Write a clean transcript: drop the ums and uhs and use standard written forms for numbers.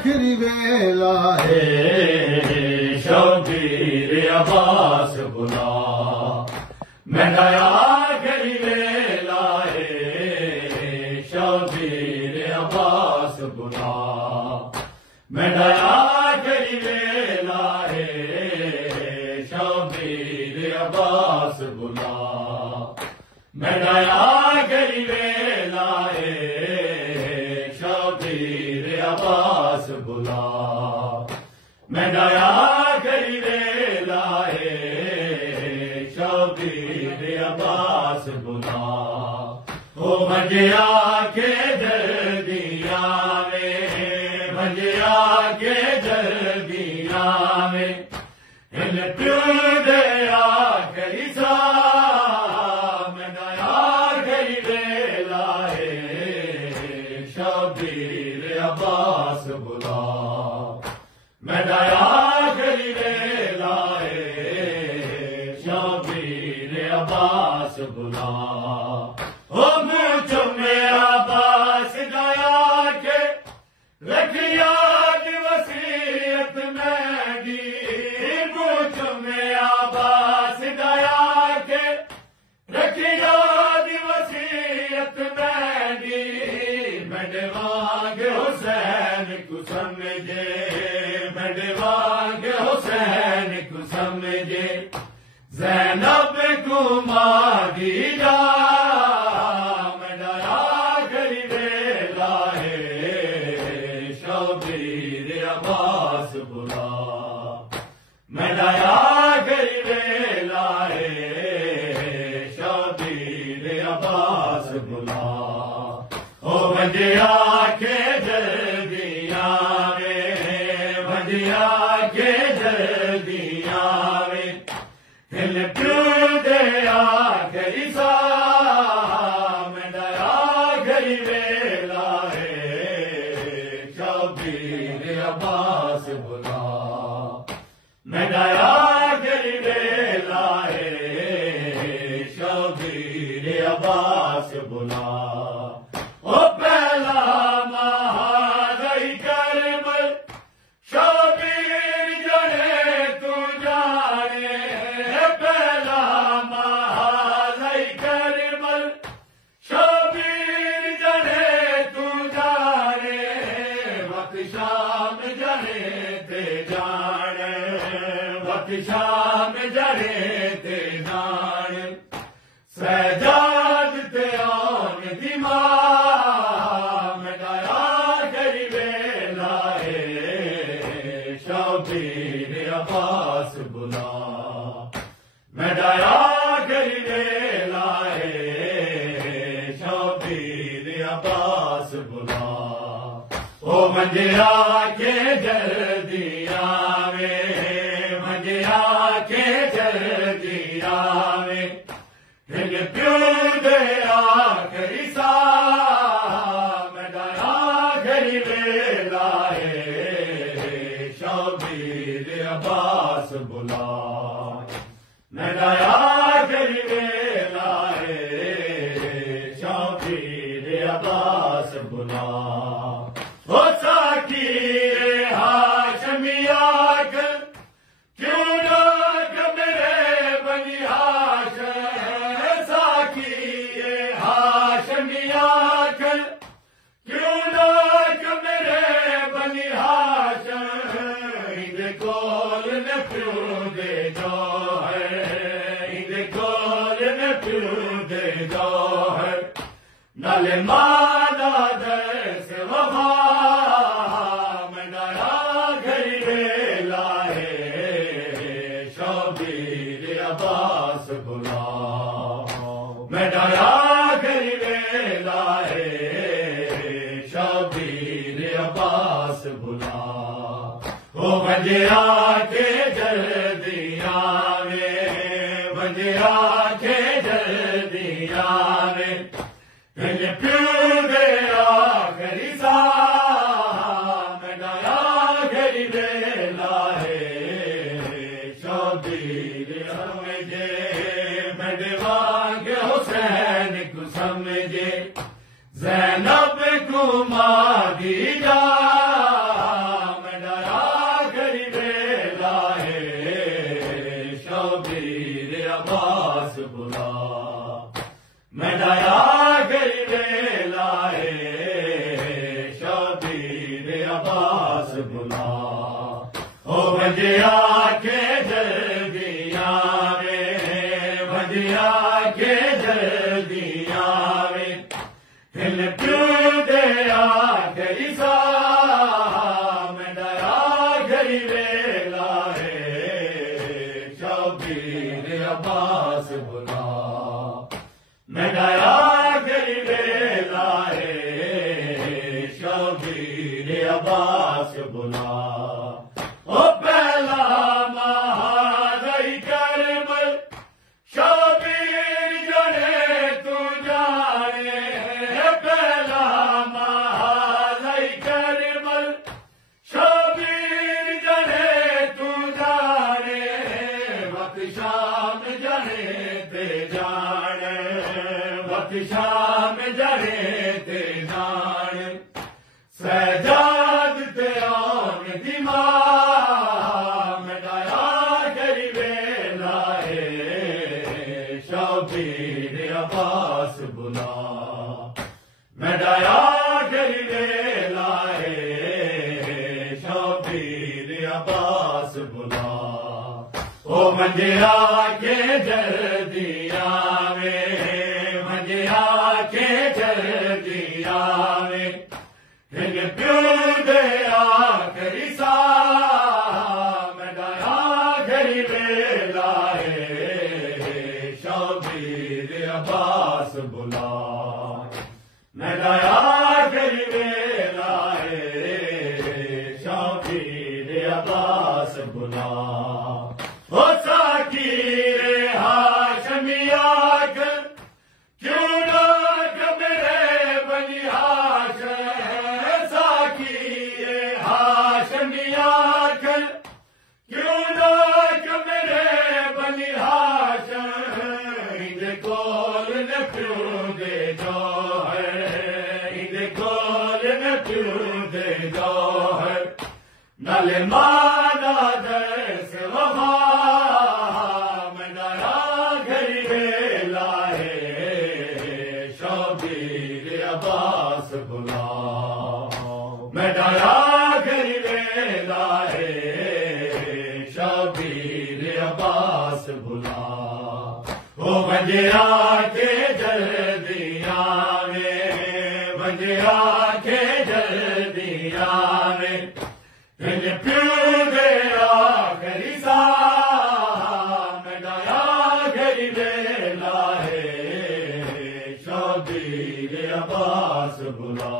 आखिरी वेला है शबीर अब्बास बुला मेरा आखिरी वेला है शबीर अब्बास बुला मेरा आखिरी वेला है शबीर अब्बास बुला मेरा आखिरी वेला है शबीर अब्बास बुला मेरा आखिरी वेला है शबीर अब्बास बुला ओ मुझे आके जल्दिया में मुझे आके जल्दिया में इन प्यो दे आखिरी सा मेरा आखिरी वेला है शबीर अब्बास बुला मेरा आखिरी वेला है शबीर अब्बास बुला ओ मुझ मेरा अब्बास गया के रखिया की वसीयत मैगी मुझ मेरा अब्बास गया के रखिया की वसीयत मैगी मेरे वाग हुसैन को समझे मेरे वाग हुसैन को समझे ज़ैनब को मांगी जा मेरा आखिरी वेला है शबीर अब्बास बुला मेरा आखिरी वेला है शबीर अब्बास बुला ओ मुझे आके जल्दिया में मुझे आके जल्दिया में हिल क्यों दे आखिरी सा मेरा आखिरी वेला है शबीर अब्बास बुला मेरा आखिरी वेला है शबीर अब्बास बुला ओ पहला महादई करबल शबीर जने तू जाने पहला महादई करबल शबीर जने तू जाने वक्त शाम जने ते जाने वक्त शाम जने ते जाने सजाद ते आन दिमाग मेरा आखिरी वेला है शबीर अब्बास बुला मेरा आखिरी वेला है शबीर अब्बास बुला ओ मुझे आके जल्दिया में मुझे आके जल्दिया में हिल प्यो दे आखिरी सा मेरा आखिरी वेला है शबीर अब्बास बुला मेरा आखिरी वेला है शबीर अब्बास बुला ओ साकी हाशमिया क्यों ना मेरे बनी हाशम साकी हाशमिया क्यों ना मेरे बनी हाशम इधर कोल न प्यो दे दो है इधर कोल न प्यो दे दो है नाले मादा दस वफा मेरा आखिरी वेला है शबीर अब्बास बुला मेरा आखिरी वेला है शबीर अब्बास बुला ओ मुझे आके जल्दिया में मुझे आके जल्दिया में हिल प्यो दे आखिरी सा मेरा आखिरी वेला है शबीर समझे मेरे वाग हुसैन को समझे ज़ैनब को मांगी जा अब्बास बुला ओ बजिया के जल्दी आवे बजिया के जल्दी आवे हिल क्यों दे आखिरी सा मैं डरा घरी वेला है शबीर अब्बास बुला मैं डरा घरी वेला है शबीर अब्बास बुला ओ पहला महादई करबल शबीर जने तू जाने पहला महादई करबल शबीर जने तू जाने वक्त शाम जने ते जाने वक्त शाम जने ते जाने सजाद ते आन दिमा मैं डरा घरी वेला है शबीर अब्बास बुला मैं डरा घरी वेला है शबीर अब्बास बुला ओ मंजिया के जल्दी आवे मंजिया के जल्दी आवे हिल प्यों दे आखिरी सा मैं डरा घरी वेला है शबीर अब्बास बुला मैं डरा घरी वेला है शबीर अब्बास बुला ओ साकीरे हाशमिया कर क्यों ना कमरे बनी हाशम साकीरे हाशमिया कर क्यों ना कमरे बनी हाशम इधर कोल न क्यों दे जो है इधर कोल न क्यों दे जो है नले माना दर्श वफा मैं डरा घरी वेला है शबीर अब्बास बुला मैं डरा घरी वेला है शबीर अब्बास बुला ओ बजिया के जल्दी आवे बजिया के जल्दी आवे हिल प्यों दे आखिरी सा मैं डरा घरी वेला है शबीर अब्बास बुला